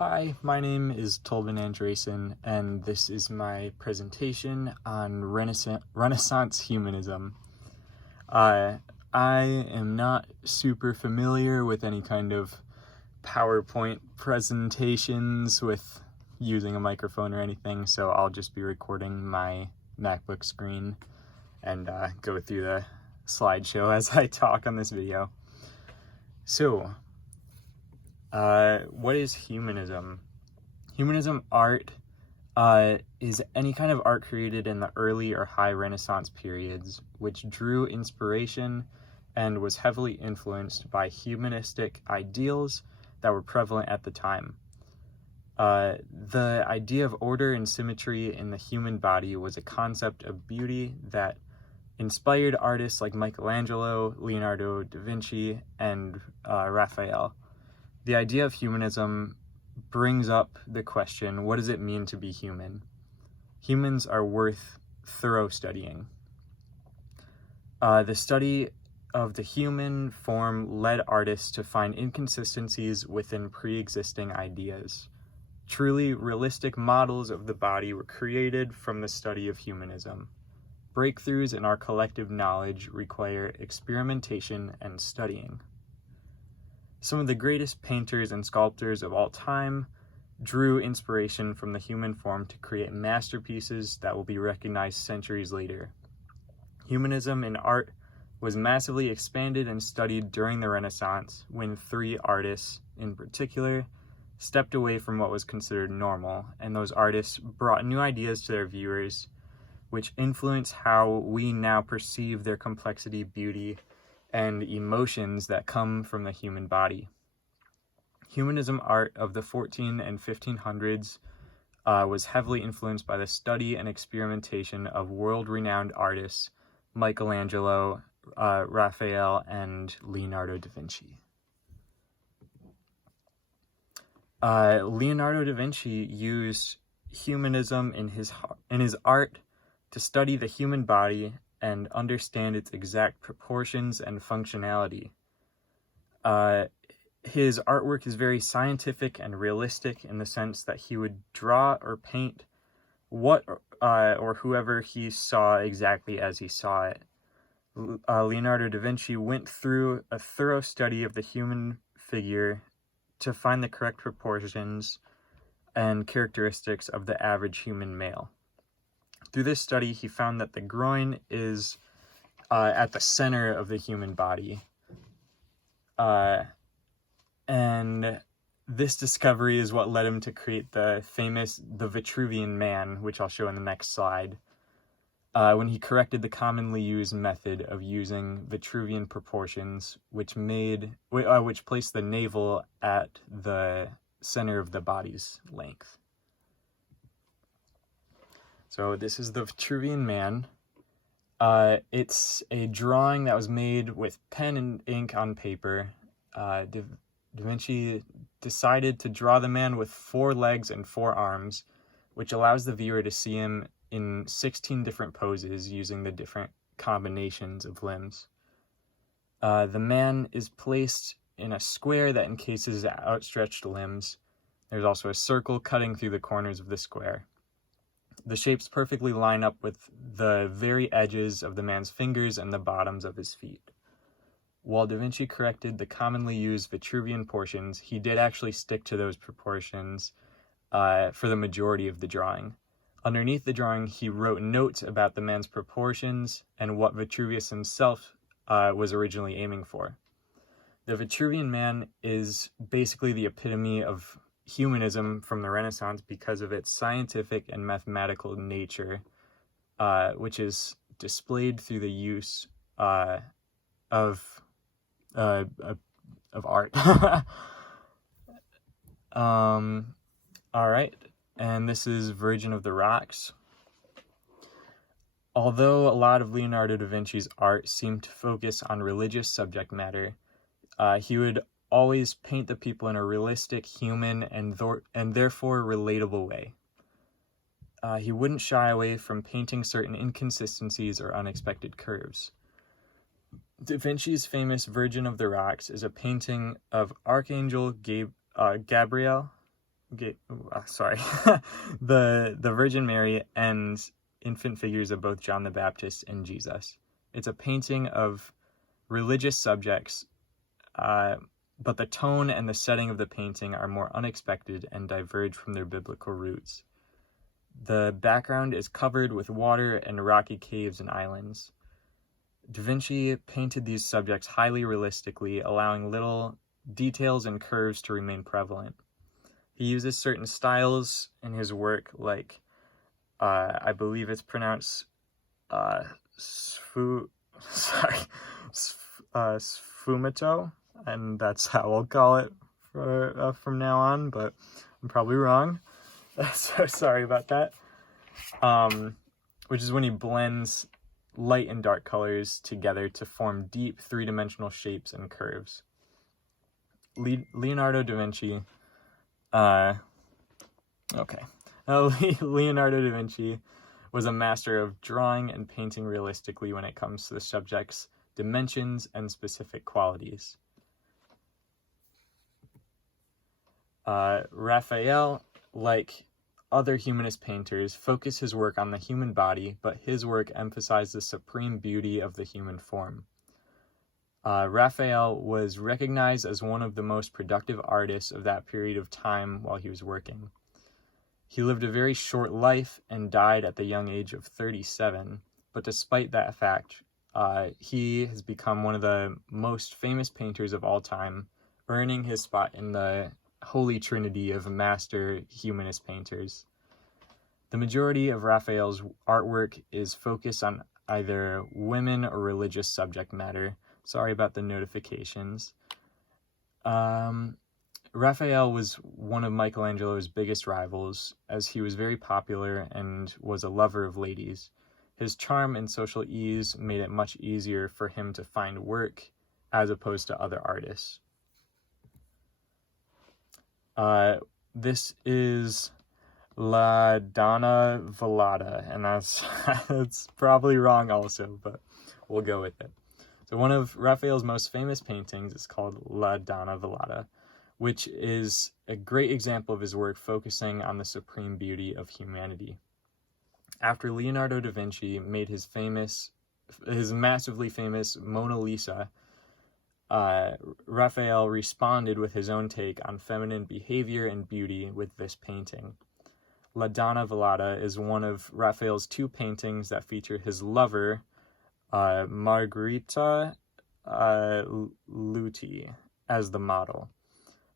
Hi, my name is Tolvin Andresen, and this is my presentation on Renaissance humanism. I am not super familiar with any kind of PowerPoint presentations with using a microphone or anything, so I'll just be recording my MacBook screen and go through the slideshow as I talk on this video. So, what is humanism? Humanism art is any kind of art created in the early or high Renaissance periods, which drew inspiration and was heavily influenced by humanistic ideals that were prevalent at the time. The idea of order and symmetry in the human body was a concept of beauty that inspired artists like Michelangelo, Leonardo da Vinci, and Raphael. The idea of humanism brings up the question, what does it mean to be human? Humans are worth thorough studying. The study of the human form led artists to find inconsistencies within pre-existing ideas. Truly realistic models of the body were created from the study of humanism. Breakthroughs in our collective knowledge require experimentation and studying. Some of the greatest painters and sculptors of all time drew inspiration from the human form to create masterpieces that will be recognized centuries later. Humanism in art was massively expanded and studied during the Renaissance, when three artists, in particular, stepped away from what was considered normal, and those artists brought new ideas to their viewers, which influence how we now perceive their complexity, beauty, and emotions that come from the human body. Humanism art of the 14 and 1500s was heavily influenced by the study and experimentation of world-renowned artists Michelangelo, Raphael, and Leonardo da Vinci. Leonardo da Vinci used humanism in his art to study the human body and understand its exact proportions and functionality. His artwork is very scientific and realistic in the sense that he would draw or paint what or whoever he saw exactly as he saw it. Leonardo da Vinci went through a thorough study of the human figure to find the correct proportions and characteristics of the average human male. Through this study, he found that the groin is at the center of the human body. And this discovery is what led him to create the Vitruvian Man, which I'll show in the next slide, when he corrected the commonly used method of using Vitruvian proportions, which placed the navel at the center of the body's length. So this is the Vitruvian Man. It's a drawing that was made with pen and ink on paper. Da Vinci decided to draw the man with 4 legs and 4 arms, which allows the viewer to see him in 16 different poses using the different combinations of limbs. The man is placed in a square that encases outstretched limbs. There's also a circle cutting through the corners of the square. The shapes perfectly line up with the very edges of the man's fingers and the bottoms of his feet. While Da Vinci corrected the commonly used Vitruvian portions, he did actually stick to those proportions for the majority of the drawing. Underneath the drawing, he wrote notes about the man's proportions and what Vitruvius himself was originally aiming for. The Vitruvian Man is basically the epitome of humanism from the Renaissance because of its scientific and mathematical nature, which is displayed through the use of art. All right, and this is Virgin of the Rocks. Although a lot of Leonardo da Vinci's art seemed to focus on religious subject matter, he would always paint the people in a realistic, human, and therefore relatable way. He wouldn't shy away from painting certain inconsistencies or unexpected curves. Da Vinci's famous Virgin of the Rocks is a painting of Archangel Gabriel sorry, the Virgin Mary and infant figures of both John the Baptist and Jesus. It's a painting of religious subjects, but the tone and the setting of the painting are more unexpected and diverge from their biblical roots. The background is covered with water and rocky caves and islands. Da Vinci painted these subjects highly realistically, allowing little details and curves to remain prevalent. He uses certain styles in his work, like, I believe it's pronounced sfumato, and that's how I'll call it from now on, but I'm probably wrong. So sorry about that. Which is when he blends light and dark colors together to form deep three-dimensional shapes and curves. Leonardo da Vinci Leonardo da Vinci was a master of drawing and painting realistically when it comes to the subject's dimensions and specific qualities. Raphael, like other humanist painters, focused his work on the human body, but his work emphasized the supreme beauty of the human form. Raphael was recognized as one of the most productive artists of that period of time while he was working. He lived a very short life and died at the young age of 37, but despite that fact, he has become one of the most famous painters of all time, earning his spot in the holy trinity of master humanist painters. The majority of Raphael's artwork is focused on either women or religious subject matter. Sorry about the notifications. Raphael was one of Michelangelo's biggest rivals, as he was very popular and was a lover of ladies. His charm and social ease made it much easier for him to find work as opposed to other artists. This is La Donna Velata, and that's probably wrong also, but we'll go with it. So one of Raphael's most famous paintings is called La Donna Velata, which is a great example of his work focusing on the supreme beauty of humanity. After Leonardo da Vinci made his massively famous Mona Lisa, Raphael responded with his own take on feminine behavior and beauty with this painting. La Donna Velata is one of Raphael's two paintings that feature his lover, Margherita Luti, as the model.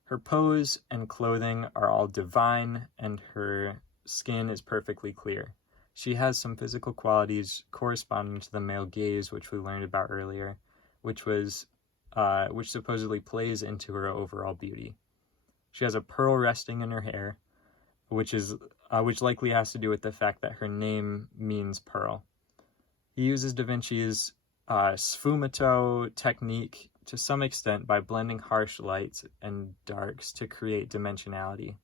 Her pose and clothing are all divine, and her skin is perfectly clear. She has some physical qualities corresponding to the male gaze, which we learned about earlier, which supposedly plays into her overall beauty. She has a pearl resting in her hair, which likely has to do with the fact that her name means pearl. He uses Da Vinci's sfumato technique to some extent by blending harsh lights and darks to create dimensionality.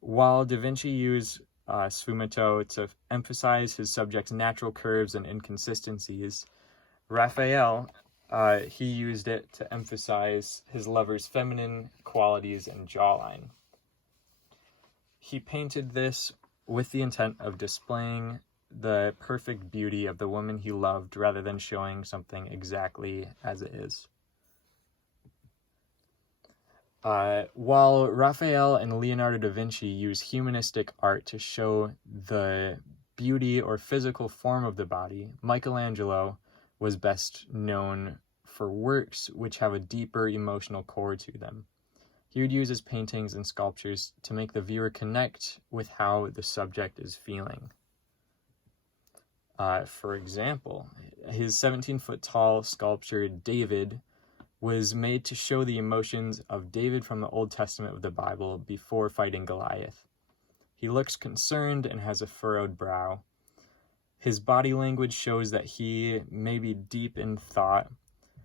While Da Vinci used sfumato to emphasize his subject's natural curves and inconsistencies, Raphael, he used it to emphasize his lover's feminine qualities and jawline. He painted this with the intent of displaying the perfect beauty of the woman he loved rather than showing something exactly as it is. While Raphael and Leonardo da Vinci use humanistic art to show the beauty or physical form of the body, Michelangelo was best known for works which have a deeper emotional core to them. He would use his paintings and sculptures to make the viewer connect with how the subject is feeling. For example, his 17-foot-tall sculpture, David, was made to show the emotions of David from the Old Testament of the Bible before fighting Goliath. He looks concerned and has a furrowed brow. His body language shows that he may be deep in thought,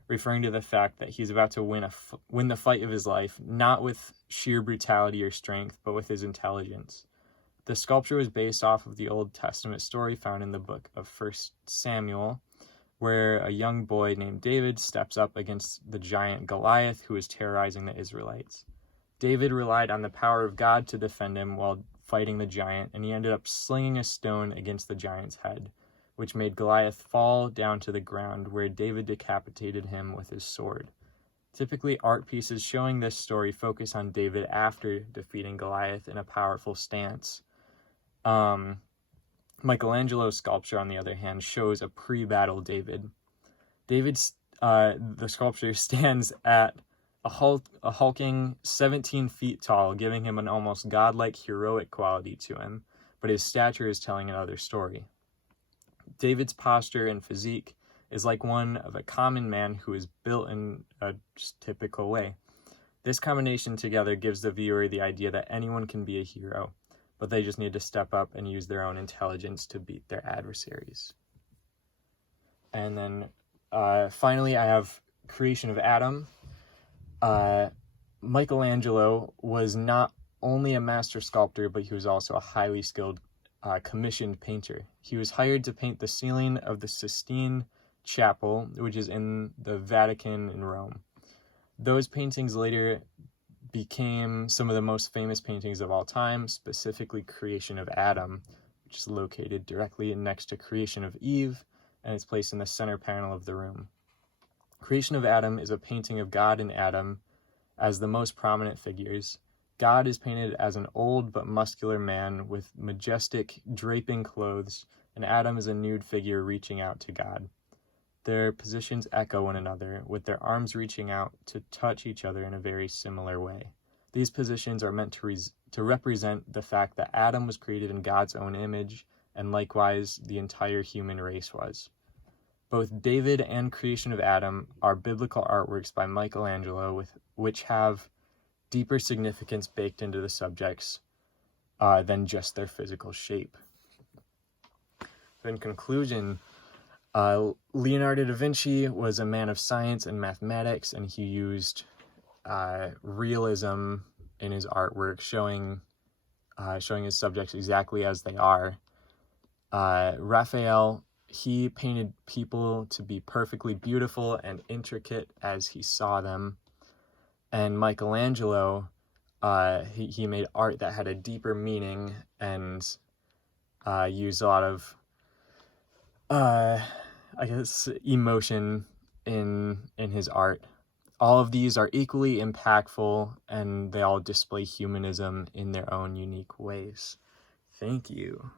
referring to the fact that he's about to win the fight of his life, not with sheer brutality or strength, but with his intelligence. The sculpture was based off of the Old Testament story found in the book of 1 Samuel, where a young boy named David steps up against the giant Goliath who is terrorizing the Israelites. David relied on the power of God to defend him while fighting the giant, and he ended up slinging a stone against the giant's head, which made Goliath fall down to the ground, where David decapitated him with his sword. Typically, art pieces showing this story focus on David after defeating Goliath in a powerful stance. Michelangelo's sculpture, on the other hand, shows a pre-battle David. The sculpture stands at a hulking 17 feet tall, giving him an almost godlike heroic quality to him, but his stature is telling another story. David's posture and physique is like one of a common man who is built in a typical way. This combination together gives the viewer the idea that anyone can be a hero, but they just need to step up and use their own intelligence to beat their adversaries. And then finally, I have Creation of Adam. Michelangelo was not only a master sculptor, but he was also a highly skilled commissioned painter. He was hired to paint the ceiling of the Sistine Chapel, which is in the Vatican in Rome. Those paintings later became some of the most famous paintings of all time, specifically Creation of Adam, which is located directly next to Creation of Eve, and it's placed in the center panel of the room. Creation of Adam is a painting of God and Adam as the most prominent figures. God is painted as an old but muscular man with majestic, draping clothes, and Adam is a nude figure reaching out to God. Their positions echo one another, with their arms reaching out to touch each other in a very similar way. These positions are meant to represent the fact that Adam was created in God's own image, and likewise the entire human race was. Both David and Creation of Adam are biblical artworks by Michelangelo, which have deeper significance baked into the subjects than just their physical shape. So in conclusion, Leonardo da Vinci was a man of science and mathematics, and he used realism in his artwork, showing his subjects exactly as they are. Raphael, he painted people to be perfectly beautiful and intricate as he saw them. And Michelangelo, he made art that had a deeper meaning and used a lot of emotion in his art. All of these are equally impactful, and they all display humanism in their own unique ways. Thank you.